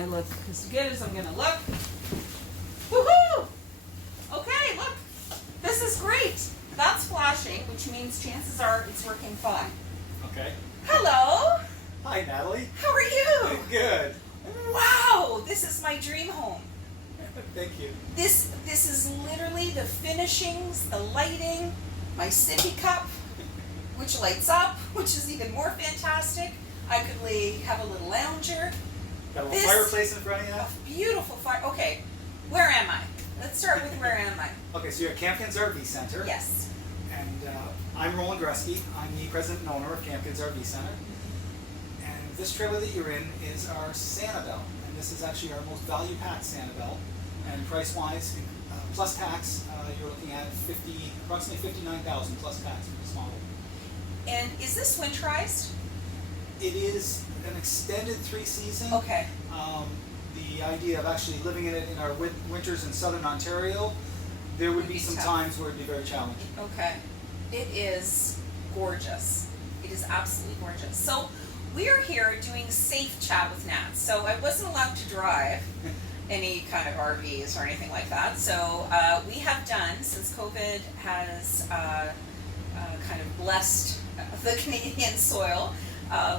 I look as good as I'm gonna look. Woohoo! Okay, look. This is great. That's flashing, which means chances are it's working fine. Okay. Hello. Hi, Natalie. How are you? Good. Wow, this is my dream home. Thank you. This is literally the finishings, the lighting, my sippy cup, which lights up, which is even more fantastic. I could have a little lounger. Got a little fireplace in front of you. A beautiful fire. Okay, where am I? Let's start with where am I? Okay, so you're at Campkins RV Centre. Yes. And I'm Roland Gresky. I'm the president and owner of Campkins RV Centre. And this trailer that you're in is our Sanibel. And this is actually our most value-packed Sanibel. And price-wise, plus tax, you're looking at approximately $59,000 plus tax for this model. And is this winterized? It is an extended 3-season. Okay. The idea of actually living in it in our winters in southern Ontario, there would be some tough. times where it would be very challenging. Okay. It is gorgeous. It is absolutely gorgeous. So we are here doing Safe Chat with Nat. So I wasn't allowed to drive any kind of RVs or anything like that. So we have done, since COVID has kind of blessed the Canadian soil,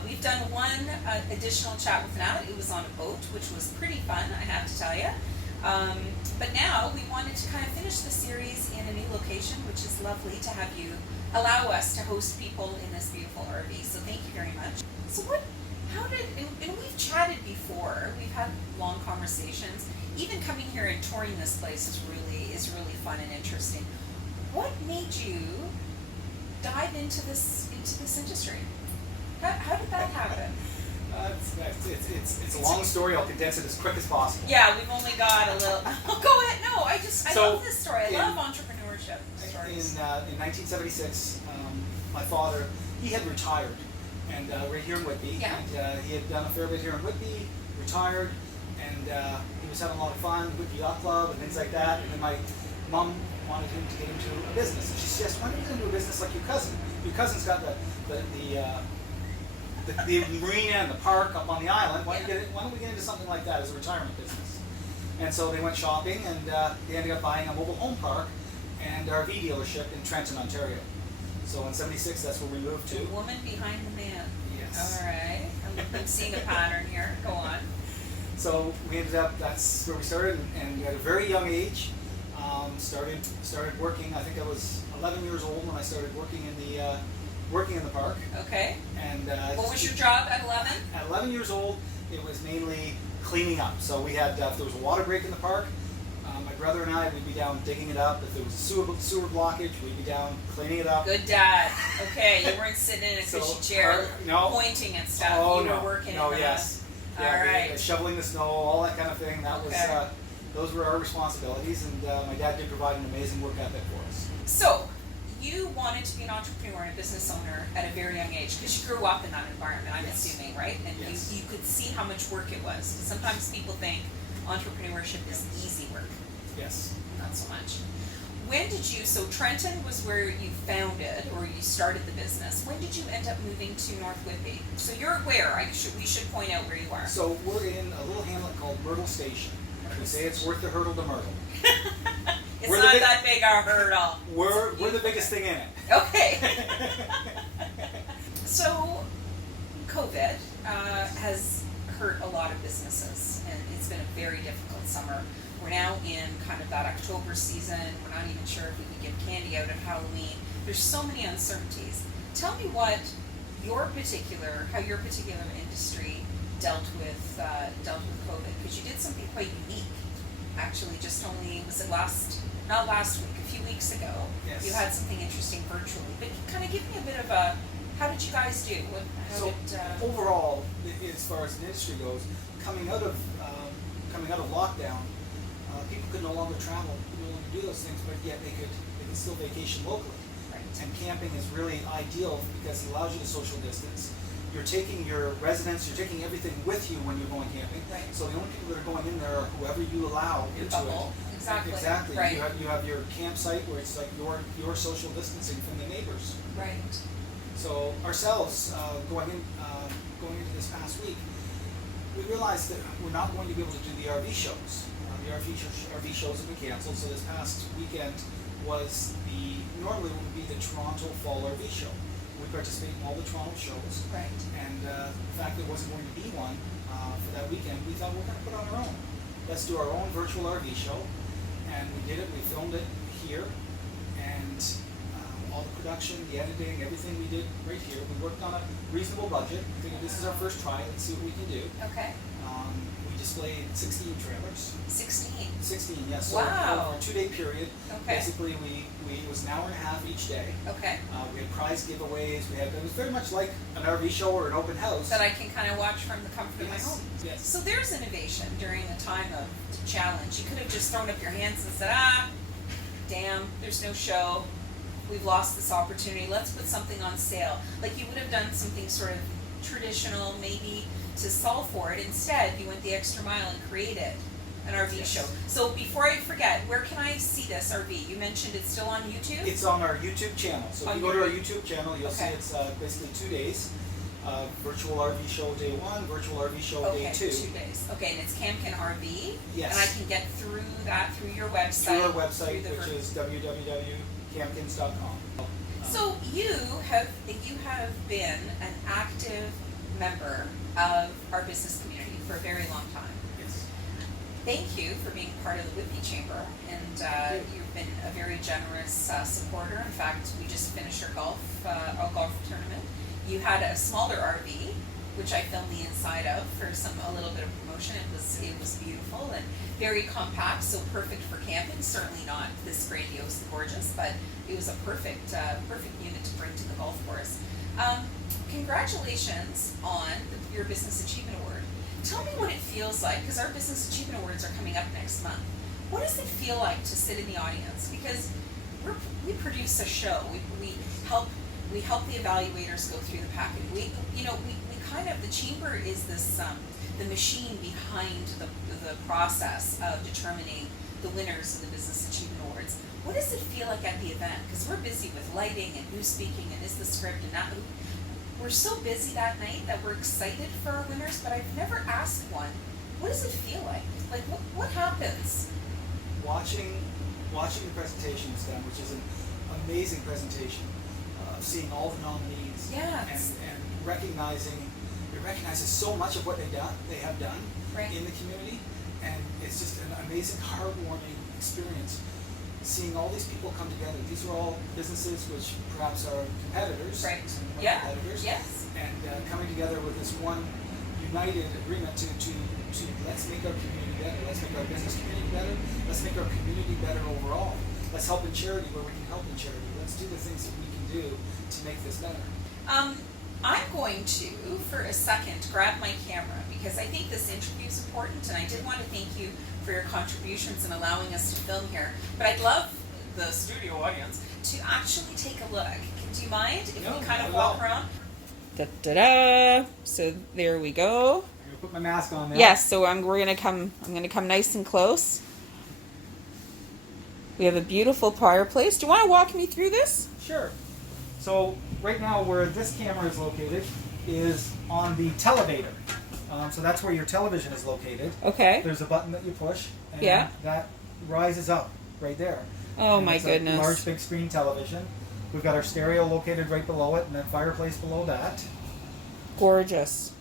we've done one additional chat with Nat. It was on a boat, which was pretty fun, I have to tell you. But now we wanted to kind of finish the series in a new location, which is lovely to have you allow us to host people in this beautiful RV. So thank you very much. So and we've chatted before, we've had long conversations. Even coming here and touring this place is really fun and interesting. What made you dive into this industry? How did that happen? It's a long story. I'll condense it as quick as possible. Yeah, we've only got a little. Oh, go ahead. No, I love this story. I love entrepreneurship stories. In 1976, my father, he had retired, and we're here in Whitby. Yeah. And he had done a fair bit here in Whitby, retired, and he was having a lot of fun, Whitby Yacht Club and things like that. And then my mom wanted him to get into a business, and she suggested, why don't you get into a business like your cousin? Your cousin's got the marina and the park up on the island. Why don't we get into something like that as a retirement business? And so they went shopping, and they ended up buying a mobile home park and RV dealership in Trenton, Ontario. So in '76, that's where we moved to. The woman behind the man. Yes. All right. I'm seeing a pattern here. Go on. So we ended up. That's where we started, and at a very young age, started working. I think I was 11 years old when I started working in the park. Okay. And what was your job at 11? At 11 years old, it was mainly cleaning up. So we had, if there was a water break in the park, my brother and I would be down digging it up. If there was a sewer blockage, we'd be down cleaning it up. Good dad. Okay, you weren't sitting in a cushy chair pointing at stuff. Oh, you were working in the yes. All Yeah, right. shoveling the snow, all that kind of thing. That was those were our responsibilities, and my dad did provide an amazing work ethic for us. So, you wanted to be an entrepreneur and a business owner at a very young age because you grew up in that environment, I'm assuming, right? And you could see how much work it was. Sometimes people think entrepreneurship is easy work. Yes. Not so much. When did you, so Trenton was where you founded or you started the business. When did you end up moving to North Whitby? So you're where? We should point out where you are. So we're in a little hamlet called Myrtle Station. We say it's worth the hurdle to Myrtle. It's not that big a hurdle. We're the biggest thing in it. Okay. So, COVID has hurt a lot of businesses, and it's been a very difficult summer. We're now in kind of that October season. We're not even sure if we can give candy out at Halloween. There's so many uncertainties. Tell me how your particular industry dealt with COVID, because you did something quite unique. Actually, not last week, a few weeks ago. Yes. You had something interesting virtually. But kind of give me a bit of how did you guys do? Overall, as far as the industry goes, coming out of lockdown, people could no longer travel, no longer do those things, but yet they could still vacation locally. Right. And camping is really ideal because it allows you to social distance. You're taking your residence, you're taking everything with you when you're going camping. Right. So the only people that are going in there are whoever you allow into bubble. it. Exactly. Right. You have your campsite where it's like your social distancing from the neighbors. Right. So ourselves, going into this past week, we realized that we're not going to be able to do the RV shows. The RV shows have been canceled, so this past weekend was normally would be the Toronto Fall RV Show. We participate in all the Toronto shows. Right. And the fact there wasn't going to be one for that weekend, we thought we're going to put on our own. Let's do our own virtual RV show. And we did it, we filmed it here, and all the production, the editing, everything we did right here. We worked on a reasonable budget. We figured this is our first try, let's see what we can do. Okay. We displayed 16 trailers. 16? 16, yes. So Wow. over a 2-day period, Okay. basically it was an hour and a half each day. Okay. We had prize giveaways, it was very much like an RV show or an open house. That I can kind of watch from the comfort of my home. Yes. So there's innovation during the time of the challenge. You could have just thrown up your hands and said, damn, there's no show. We've lost this opportunity. Let's put something on sale. Like you would have done something sort of traditional, maybe to solve for it. Instead, you went the extra mile and created an RV show. So before I forget, where can I see this RV? You mentioned it's still on YouTube? It's on our YouTube channel. So if you go to our YouTube channel, you'll see it's basically 2 days. Virtual RV show day 1, virtual RV show day 2. 2 days. Okay, and it's Campkins RV? Yes. And I can get through that through your website? Through our website, which is www.campkins.com. So you have been an active member of our business community for a very long time. Yes. Thank you for being part of the Whitby Chamber, and you've been a very generous supporter. In fact, we just finished our golf tournament. You had a smaller RV, which I filmed the inside of for a little bit of promotion. It was beautiful and very compact, so perfect for camping. Certainly not this grandiose and gorgeous, but it was a perfect unit to bring to the golf course. Congratulations on your Business Achievement Award. Tell me what it feels like, because our Business Achievement Awards are coming up next month. What does it feel like to sit in the audience? Because we produce a show. We help the evaluators go through the package. We kind of, the chamber is this the machine behind the process of determining the winners of the Business Achievement Awards. What does it feel like at the event? Because we're busy with lighting and who's speaking and is the script and that. We're so busy that night that we're excited for our winners, but I've never asked one. What does it feel like? Like what happens? Watching the presentation is done, which is an amazing presentation. Seeing all the nominees and recognizing it recognizes so much of what they have done in the community, and it's just an amazing, heartwarming experience. Seeing all these people come together. These are all businesses which perhaps are competitors, competitors, and coming together with this one united agreement to let's make our community better. Let's make our business community better. Let's make our community better overall. Let's help in charity where we can help in charity. Let's do the things that we can do to make this better. I'm going to, for a second, grab my camera because I think this interview is important, and I did want to thank you for your contributions and allowing us to film here. But I'd love the studio audience to actually take a look. Do you mind if we kind of walk around? Da-da-da. So there we go. I'm gonna put my mask on now. Yes. So I'm gonna come nice and close. We have a beautiful fireplace. Do you want to walk me through this? Sure. So right now where this camera is located is on the televator. So that's where your television is located. Okay. There's a button that you push, and that rises up right there. Oh, and my goodness. A large big screen television. We've got our stereo located right below it, and then fireplace below that. Gorgeous.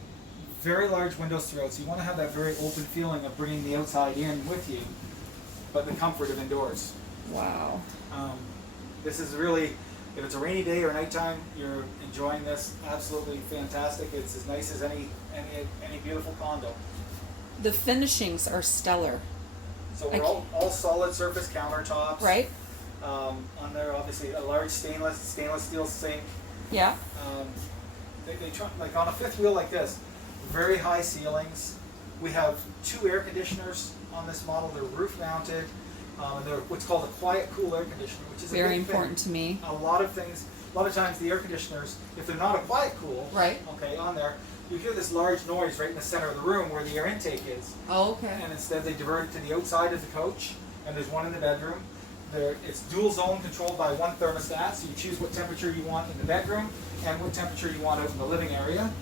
Very large windows throughout, so you want to have that very open feeling of bringing the outside in with you, but the comfort of indoors. Wow. This is really, if it's a rainy day or nighttime, you're enjoying this. Absolutely fantastic. It's as nice as any beautiful condo. The finishings are stellar. So we're all solid surface countertops. Right. On there, obviously, a large stainless steel sink. Yeah. They try, like on a fifth wheel like this, very high ceilings. We have 2 air conditioners on this model. They're roof mounted. And they're what's called a quiet cool air conditioner, which is very important to me. A lot of times the air conditioners, if they're not a quiet cool, on there, you hear this large noise right in the center of the room where the air intake is. Oh, okay. And instead they divert it to the outside of the coach, and there's one in the bedroom. It's dual zone controlled by one thermostat, so you choose what temperature you want in the bedroom and what temperature you want out in the living area.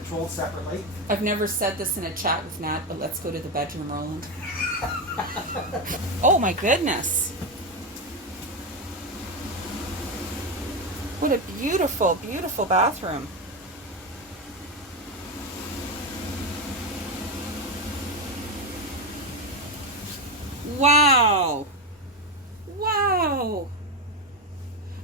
controlled separately. I've never said this in a chat with Nat, but let's go to the bedroom, Roland. Oh my goodness. What a beautiful, beautiful bathroom. Wow. Wow.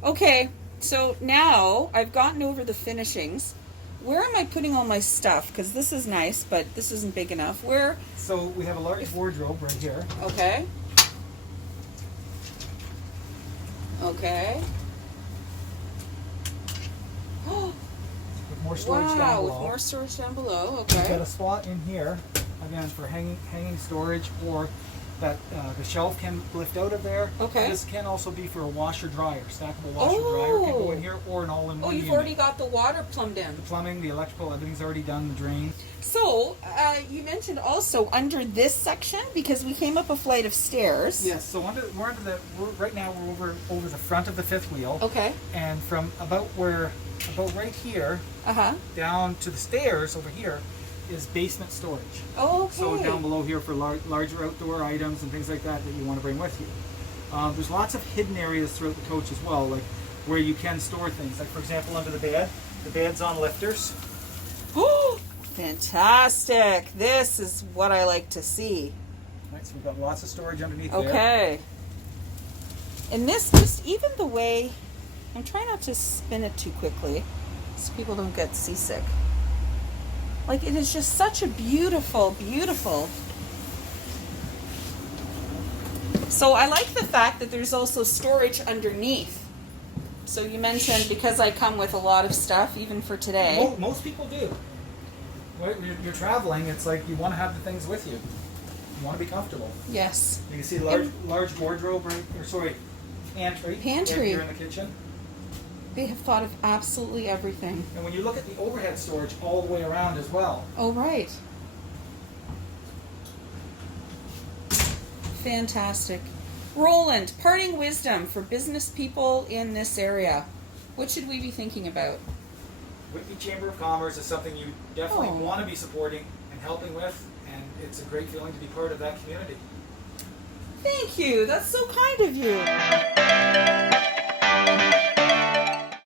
Okay, so now I've gotten over the finishings. Where am I putting all my stuff? Because this is nice, but this isn't big enough. Where? So we have a large wardrobe right here. Okay. Okay. With more storage down Wow, below. with more storage down below. We've got Okay. a spot in here, again, for hanging storage, or that the shelf can lift out of there. Okay. This can also be for a washer dryer. Stackable washer dryer can go in here, or an all-in-one Oh, you've unit. already got the water plumbed in. The plumbing, the electrical, everything's already done. The drain. So, you mentioned also under this section, because we came up a flight of stairs. Yes. So right now we're over the front of the fifth wheel. Okay. And from about right here Uh-huh. down to the stairs over here is basement storage. Oh, okay. So down below here for larger outdoor items and things like that you want to bring with you. There's lots of hidden areas throughout the coach as well, like where you can store things. Like for example, under the bed. The bed's on lifters. Oh, fantastic. This is what I like to see. Right, so we've got lots of storage underneath there. Okay. And this, just even the way, I'm trying not to spin it too quickly so people don't get seasick. Like, it is just such a beautiful, beautiful. So I like the fact that there's also storage underneath. So you mentioned, because I come with a lot of stuff, even for today. Most people do. Right, you're traveling, it's like you want to have the things with you. You want to be comfortable. Yes. You can see large wardrobe, pantry. Pantry. Here in the kitchen. They have thought of absolutely everything. And when you look at the overhead storage all the way around as well. Oh, right. Fantastic. Roland, parting wisdom for business people in this area. What should we be thinking about? Whitby Chamber of Commerce is something you definitely Oh. want to be supporting and helping with, and it's a great feeling to be part of that community. Thank you. That's so kind of you.